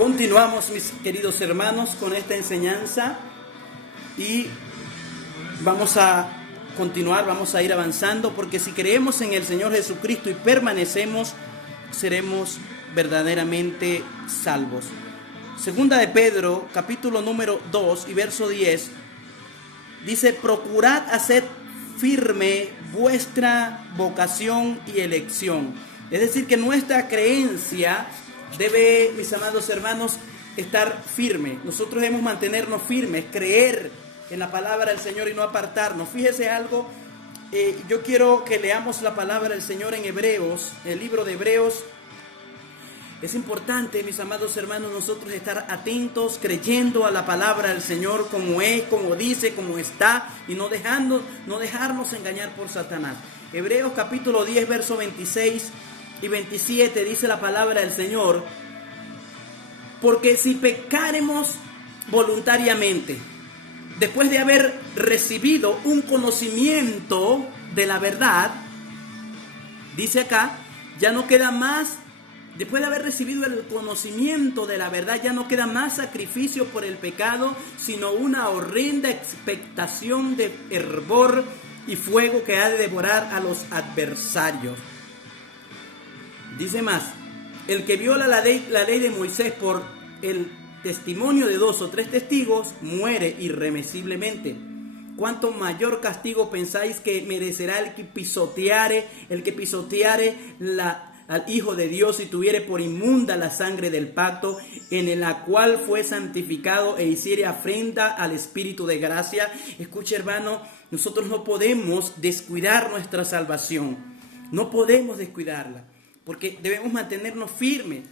Continuamos, mis queridos hermanos, con esta enseñanza y vamos a continuar, vamos a ir avanzando, porque si creemos en el Señor Jesucristo y permanecemos, seremos verdaderamente salvos. Segunda de Pedro, capítulo número 2 y verso 10, dice: procurad hacer firme vuestra vocación y elección. Es decir, que nuestra creencia debe, mis amados hermanos, estar firme. Nosotros debemos mantenernos firmes, creer en la palabra del Señor y no apartarnos. Fíjese algo, yo quiero que leamos la palabra del Señor en Hebreos, el libro de Hebreos. Es importante, mis amados hermanos, nosotros estar atentos, creyendo a la palabra del Señor como es, como dice, como está, y no dejarnos engañar por Satanás. Hebreos capítulo 10, verso 26 y 27 dice la palabra del Señor: porque si pecáremos voluntariamente, después de haber recibido un conocimiento de la verdad, dice acá, ya no queda más. Después de haber recibido el conocimiento de la verdad, ya no queda más sacrificio por el pecado, sino una horrenda expectación de hervor y fuego que ha de devorar a los adversarios. Dice más: el que viola la ley de Moisés por el testimonio de 2 o 3 testigos, muere irremisiblemente. ¿Cuánto mayor castigo pensáis que merecerá el que pisoteare al Hijo de Dios y tuviere por inmunda la sangre del pacto, en la cual fue santificado, e hiciere afrenta al Espíritu de gracia? Escuche, hermano, nosotros no podemos descuidar nuestra salvación. No podemos descuidarla, porque debemos mantenernos firmes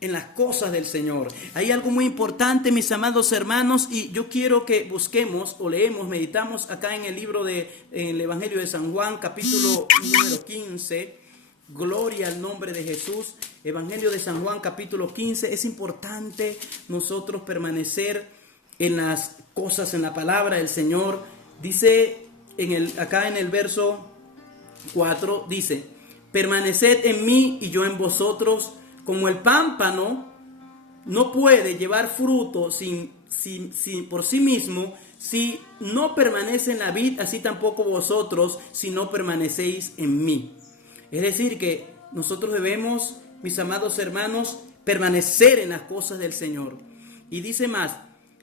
en las cosas del Señor. Hay algo muy importante, mis amados hermanos, y yo quiero que busquemos o leemos, meditamos acá en el libro en el Evangelio de San Juan, capítulo número 15. Gloria al nombre de Jesús. Evangelio de San Juan, capítulo 15. Es importante nosotros permanecer en las cosas, en la palabra del Señor. Dice acá en el verso 4, dice: permaneced en mí y yo en vosotros, como el pámpano no puede llevar fruto por sí mismo, si no permanece en la vid, así tampoco vosotros, si no permanecéis en mí. Es decir, que nosotros debemos, mis amados hermanos, permanecer en las cosas del Señor. Y dice más: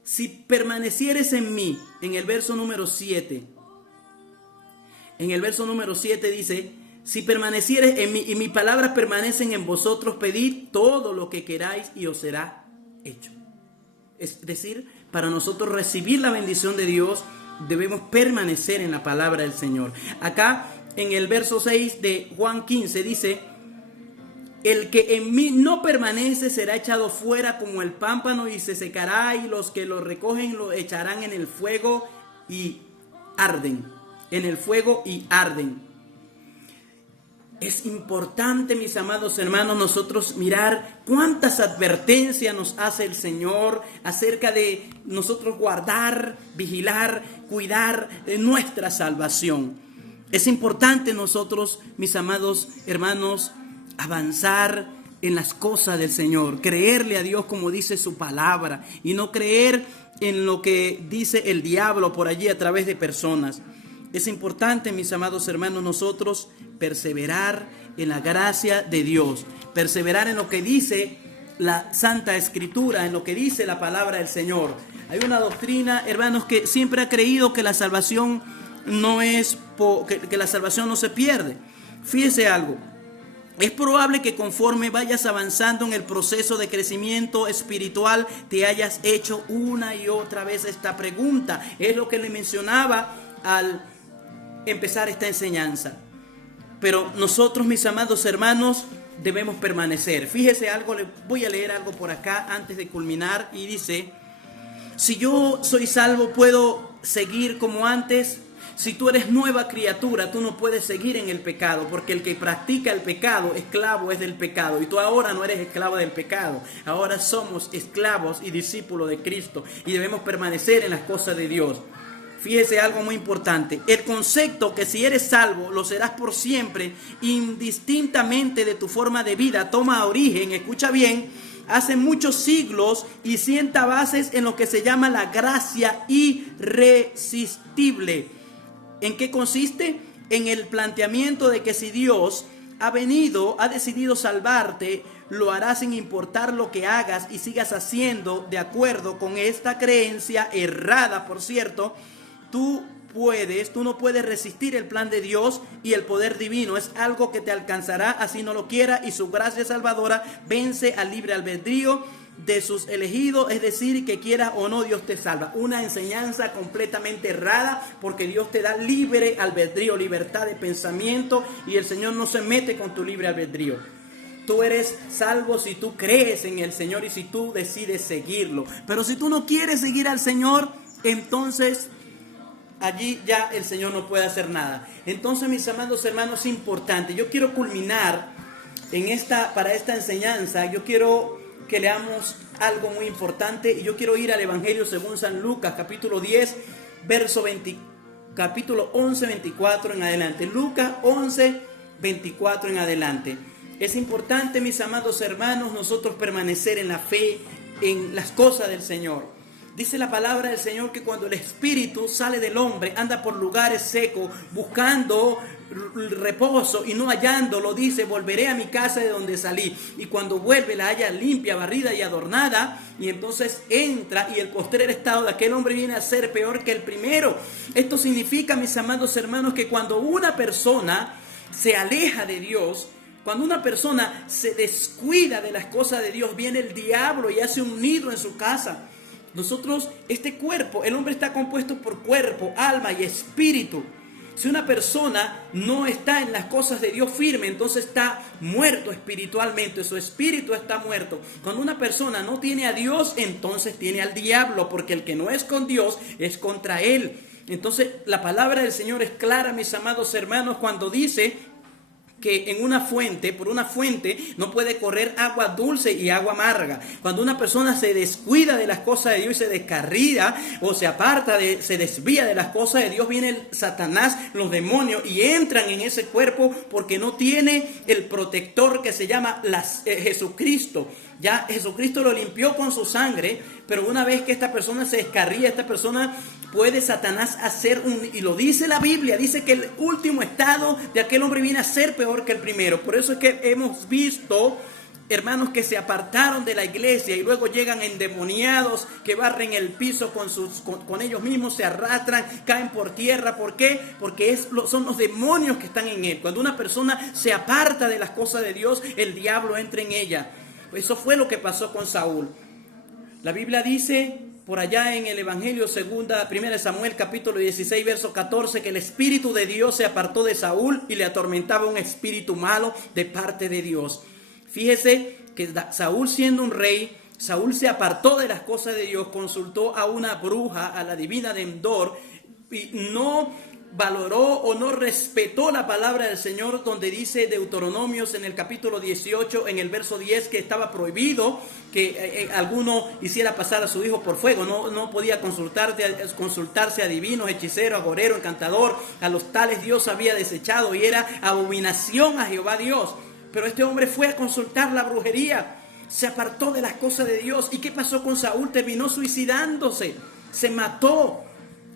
si permanecieres en mí, en el verso número 7. En el verso número 7 dice: si permanecieres en mí y mis palabras permanecen en vosotros, pedid todo lo que queráis y os será hecho. Es decir, para nosotros recibir la bendición de Dios, debemos permanecer en la palabra del Señor. Acá en el verso 6 de Juan 15 dice: el que en mí no permanece será echado fuera como el pámpano y se secará, y los que lo recogen lo echarán en el fuego y arden. En el fuego y arden. Es importante, mis amados hermanos, nosotros mirar cuántas advertencias nos hace el Señor acerca de nosotros guardar, vigilar, cuidar de nuestra salvación. Es importante nosotros, mis amados hermanos, avanzar en las cosas del Señor, creerle a Dios como dice su palabra y no creer en lo que dice el diablo por allí a través de personas. Es importante, mis amados hermanos, nosotros perseverar en la gracia de Dios, perseverar en lo que dice la Santa Escritura, en lo que dice la palabra del Señor. Hay una doctrina, hermanos, que siempre ha creído que la salvación que la salvación no se pierde. Fíjese algo: es probable que conforme vayas avanzando en el proceso de crecimiento espiritual te hayas hecho una y otra vez esta pregunta. Es lo que le mencionaba al empezar esta enseñanza. Pero nosotros, mis amados hermanos, debemos permanecer. Fíjese algo, le voy a leer algo por acá antes de culminar, y dice: si yo soy salvo, ¿puedo seguir como antes? Si tú eres nueva criatura, tú no puedes seguir en el pecado, porque el que practica el pecado, esclavo es del pecado. Y tú ahora no eres esclavo del pecado. Ahora somos esclavos y discípulos de Cristo, y debemos permanecer en las cosas de Dios. Fíjese algo muy importante: el concepto que si eres salvo, lo serás por siempre, indistintamente de tu forma de vida, toma origen, escucha bien, hace muchos siglos y sienta bases en lo que se llama la gracia irresistible. ¿En qué consiste? En el planteamiento de que si Dios ha decidido salvarte, lo hará sin importar lo que hagas y sigas haciendo de acuerdo con esta creencia errada, por cierto. Tú no puedes resistir el plan de Dios y el poder divino. Es algo que te alcanzará así no lo quiera, y su gracia salvadora vence al libre albedrío de sus elegidos, es decir, que quieras o no, Dios te salva. Una enseñanza completamente errada, porque Dios te da libre albedrío, libertad de pensamiento, y el Señor no se mete con tu libre albedrío. Tú eres salvo si tú crees en el Señor y si tú decides seguirlo. Pero si tú no quieres seguir al Señor, entonces allí ya el Señor no puede hacer nada. Entonces, mis amados hermanos, es importante. Yo quiero culminar para esta enseñanza. Yo quiero que leamos algo muy importante, y yo quiero ir al Evangelio según San Lucas, capítulo 10, capítulo 11, 24 en adelante. Lucas 11, 24 en adelante. Es importante, mis amados hermanos, nosotros permanecer en la fe, en las cosas del Señor. Dice la palabra del Señor que cuando el espíritu sale del hombre, anda por lugares secos, buscando reposo y no hallándolo, dice: volveré a mi casa de donde salí. Y cuando vuelve, la halla limpia, barrida y adornada, y entonces entra, y el postrer estado de aquel hombre viene a ser peor que el primero. Esto significa, mis amados hermanos, que cuando una persona se aleja de Dios, cuando una persona se descuida de las cosas de Dios, viene el diablo y hace un nido en su casa. Nosotros, este cuerpo, el hombre está compuesto por cuerpo, alma y espíritu. Si una persona no está en las cosas de Dios firme, entonces está muerto espiritualmente, su espíritu está muerto. Cuando una persona no tiene a Dios, entonces tiene al diablo, porque el que no es con Dios es contra él. Entonces la palabra del Señor es clara, mis amados hermanos, cuando dice que por una fuente no puede correr agua dulce y agua amarga. Cuando una persona se descuida de las cosas de Dios y se descarría o se desvía de las cosas de Dios, viene el Satanás, los demonios, y entran en ese cuerpo porque no tiene el protector que se llama Jesucristo. Ya Jesucristo lo limpió con su sangre, pero una vez que esta persona se descarría, esta persona puede Satanás y lo dice la Biblia, dice que el último estado de aquel hombre viene a ser peor que el primero. Por eso es que hemos visto hermanos que se apartaron de la iglesia y luego llegan endemoniados, que barren el piso con ellos mismos, se arrastran, caen por tierra. ¿Por qué? Porque son los demonios que están en él. Cuando una persona se aparta de las cosas de Dios, el diablo entra en ella. Eso fue lo que pasó con Saúl. La Biblia dice por allá en el Evangelio 1 Samuel capítulo 16 verso 14 que el Espíritu de Dios se apartó de Saúl y le atormentaba un espíritu malo de parte de Dios. Fíjese que Saúl, siendo un rey, Saúl se apartó de las cosas de Dios, consultó a una bruja, a la divina de Endor, y no valoró o no respetó la palabra del Señor, donde dice Deuteronomios en el capítulo 18, en el verso 10, que estaba prohibido que alguno hiciera pasar a su hijo por fuego. No podía consultarse a divinos, hechicero, agorero, encantador. A los tales Dios había desechado y era abominación a Jehová Dios. Pero este hombre fue a consultar la brujería, se apartó de las cosas de Dios. ¿Y qué pasó con Saúl? Terminó suicidándose, se mató.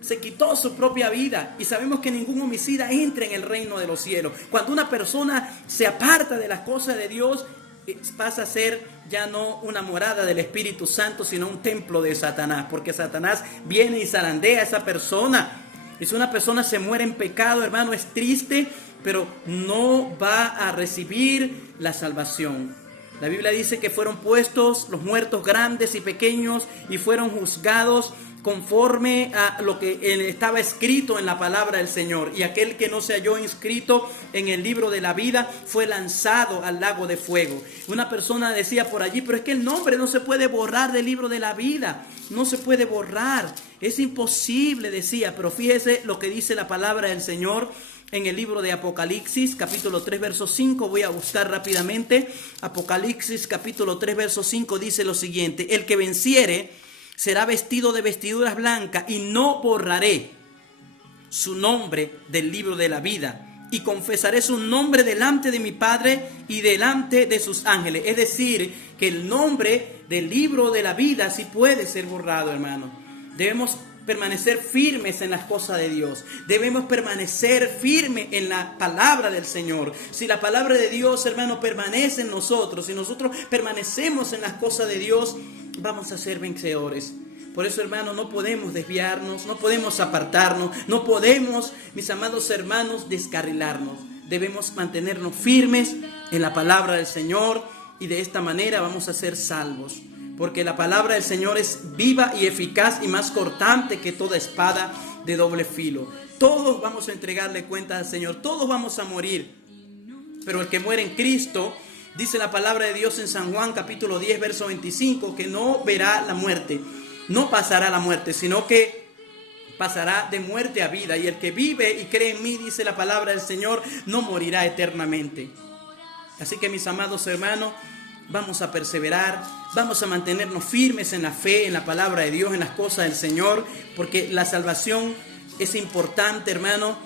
Se quitó su propia vida, y sabemos que ningún homicida entra en el reino de los cielos. Cuando una persona se aparta de las cosas de Dios, pasa a ser ya no una morada del Espíritu Santo, sino un templo de Satanás, porque Satanás viene y zarandea a esa persona. Y si una persona se muere en pecado, hermano, es triste, pero no va a recibir la salvación. La Biblia dice que fueron puestos los muertos grandes y pequeños y fueron juzgados conforme a lo que estaba escrito en la palabra del Señor. Y aquel que no se halló inscrito en el libro de la vida fue lanzado al lago de fuego. Una persona decía por allí: pero es que el nombre no se puede borrar del libro de la vida. No se puede borrar. Es imposible, decía. Pero fíjese lo que dice la palabra del Señor en el libro de Apocalipsis, capítulo 3, verso 5. Voy a buscar rápidamente. Apocalipsis, capítulo 3, verso 5 dice lo siguiente: el que venciere será vestido de vestiduras blancas, y no borraré su nombre del libro de la vida, y confesaré su nombre delante de mi Padre y delante de sus ángeles. Es decir, que el nombre del libro de la vida sí puede ser borrado, hermano. Debemos permanecer firmes en las cosas de Dios. Debemos permanecer firmes en la palabra del Señor. Si la palabra de Dios, hermano, permanece en nosotros, si nosotros permanecemos en las cosas de Dios, vamos a ser vencedores. Por eso, hermano, no podemos desviarnos, no podemos apartarnos, no podemos, mis amados hermanos, descarrilarnos. Debemos mantenernos firmes en la palabra del Señor y de esta manera vamos a ser salvos. Porque la palabra del Señor es viva y eficaz y más cortante que toda espada de doble filo. Todos vamos a entregarle cuenta al Señor, todos vamos a morir. Pero el que muere en Cristo, dice la palabra de Dios en San Juan capítulo 10, verso 25, que no verá la muerte, no pasará la muerte, sino que pasará de muerte a vida. Y el que vive y cree en mí, dice la palabra del Señor, no morirá eternamente. Así que, mis amados hermanos, vamos a perseverar, vamos a mantenernos firmes en la fe, en la palabra de Dios, en las cosas del Señor, porque la salvación es importante, hermano.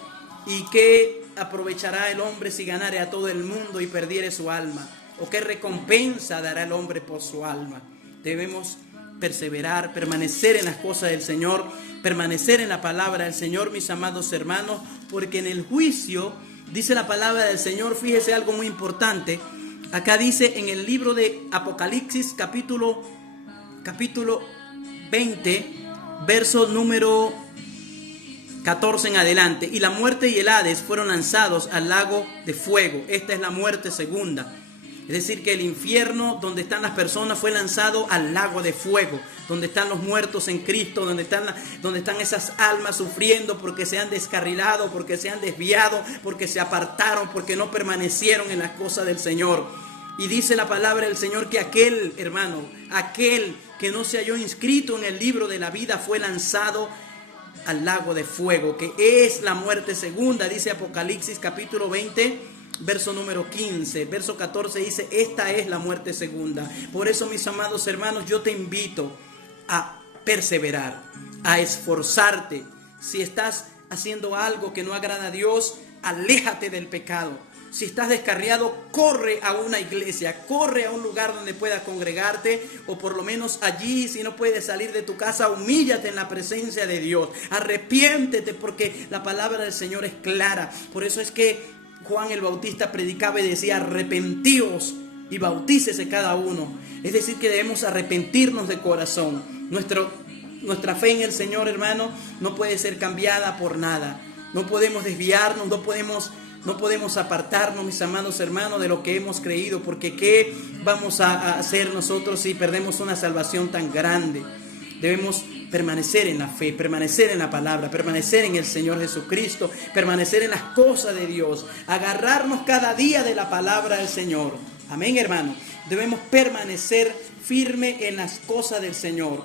¿Y qué aprovechará el hombre si ganare a todo el mundo y perdiere su alma? ¿O qué recompensa dará el hombre por su alma? Debemos perseverar, permanecer en las cosas del Señor, permanecer en la palabra del Señor, mis amados hermanos, porque en el juicio, dice la palabra del Señor, fíjese algo muy importante. Acá dice en el libro de Apocalipsis, capítulo 20, verso número 14 en adelante. Y la muerte y el Hades fueron lanzados al lago de fuego. Esta es la muerte segunda. Es decir, que el infierno donde están las personas fue lanzado al lago de fuego, donde están los muertos en Cristo, donde están esas almas sufriendo porque se han descarrilado, porque se han desviado, porque se apartaron, porque no permanecieron en las cosas del Señor. Y dice la palabra del Señor que aquel, hermano, aquel que no se halló inscrito en el libro de la vida fue lanzado al lago de fuego, que es la muerte segunda, dice Apocalipsis capítulo 20, verso número 15, verso 14 dice, esta es la muerte segunda. Por eso, mis amados hermanos, yo te invito a perseverar, a esforzarte. Si estás haciendo algo que no agrada a Dios, aléjate del pecado. Si estás descarriado, corre a una iglesia, corre a un lugar donde puedas congregarte, o por lo menos allí, si no puedes salir de tu casa, humíllate en la presencia de Dios. Arrepiéntete, porque la palabra del Señor es clara. Por eso es que Juan el Bautista predicaba y decía, arrepentíos y bautícese cada uno. Es decir, que debemos arrepentirnos de corazón. Nuestra fe en el Señor, hermano, no puede ser cambiada por nada. No podemos desviarnos, no podemos apartarnos, mis amados hermanos, de lo que hemos creído, porque ¿qué vamos a hacer nosotros si perdemos una salvación tan grande? Debemos permanecer en la fe, permanecer en la palabra, permanecer en el Señor Jesucristo, permanecer en las cosas de Dios, agarrarnos cada día de la palabra del Señor. Amén, hermano. Debemos permanecer firme en las cosas del Señor.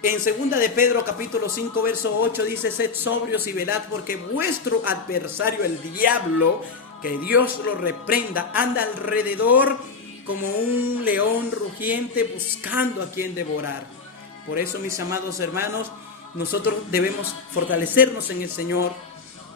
En 2 de Pedro capítulo 5 verso 8 dice, sed sobrios y velad, porque vuestro adversario el diablo, que Dios lo reprenda, anda alrededor como un león rugiente buscando a quien devorar. Por eso, mis amados hermanos, nosotros debemos fortalecernos en el Señor,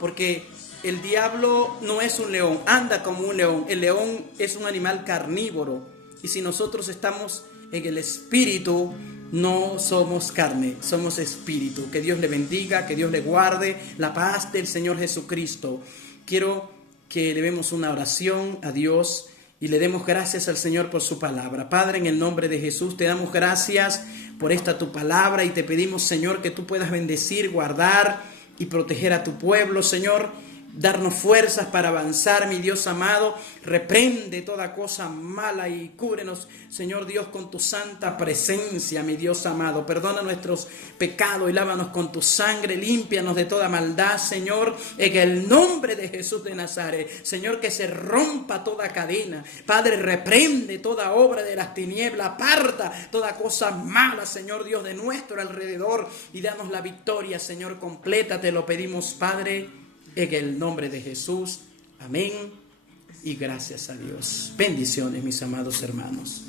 porque el diablo no es un león, anda como un león. El león es un animal carnívoro, y si nosotros estamos en el Espíritu, no somos carne, somos espíritu. Que Dios le bendiga, que Dios le guarde, la paz del Señor Jesucristo. Quiero que elevemos una oración a Dios y le demos gracias al Señor por su palabra. Padre, en el nombre de Jesús, te damos gracias por esta tu palabra y te pedimos, Señor, que tú puedas bendecir, guardar y proteger a tu pueblo, Señor. Darnos fuerzas para avanzar, mi Dios amado. Reprende toda cosa mala y cúbrenos, Señor Dios, con tu santa presencia, mi Dios amado. Perdona nuestros pecados y lávanos con tu sangre. Límpianos de toda maldad, Señor, en el nombre de Jesús de Nazaret. Señor, que se rompa toda cadena. Padre, reprende toda obra de las tinieblas. Aparta toda cosa mala, Señor Dios, de nuestro alrededor. Y danos la victoria, Señor, completa. Te lo pedimos, Padre, en el nombre de Jesús. Amén. Y gracias a Dios. Bendiciones, mis amados hermanos.